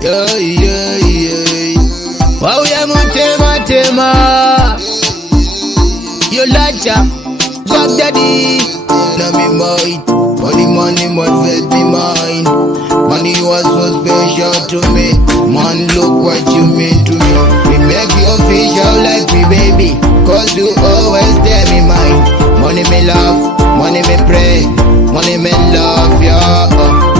Yeah, yeah, yeah. Wow, ya mutema tema. You lacha, fuck daddy. Now me might, money must be mine. Money was so special to me. Man, look what you mean to me. We make you official like me, baby. Cause you always tell me mine. Money me love, money me pray, money me love, yeah.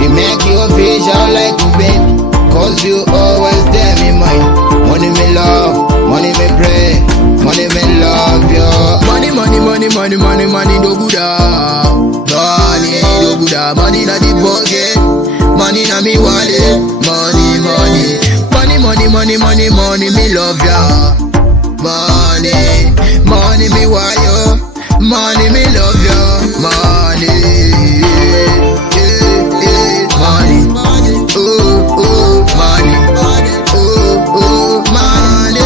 We make you official like me, baby. Cause you always tell me mine. Money me love, money me pray, money me love, yeah. Money no good money no good money na the pocket, money na me wallet, money me love ya. Money me wire, money me love ya. Money, money, oh, money, oh, money,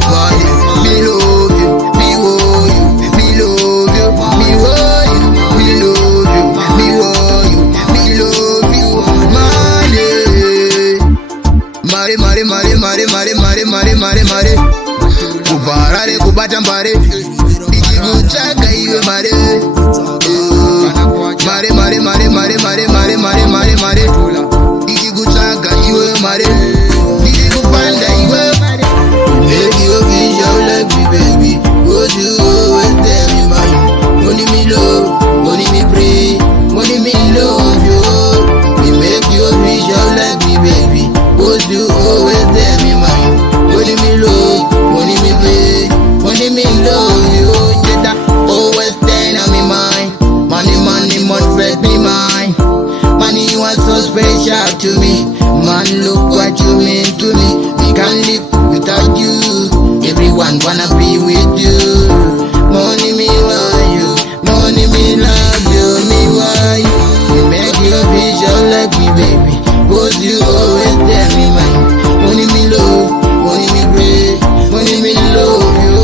money. Me love you, me want you, me love you, me want you, me love you, me want you, me love you. Money. Kubarare kubata mbare, ikikuchaka iwe mare. Mare. Ikikuchaka iwe mare, ikikupanda iwe mare. Make you official like me, baby. Cause you always tell me mine. Money me love, money me pray, money me love you. We make you official like me, baby. Cause you always tell me mine. Money me love, money me pray, money me love you. Yeah, always stand on me mind. Money must be mine. Money was so special to me. Man, look what you mean to me. We can't live without you. Everyone wanna be with you. Money me want you, money me love you, me want you. We make you official like me, baby. Cause you always tell me mine. Money me love, money me pray, money me love you.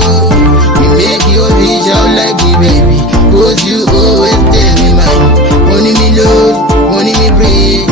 We make you official like me, baby. Cause you always tell me mine. Money me love, money me pray,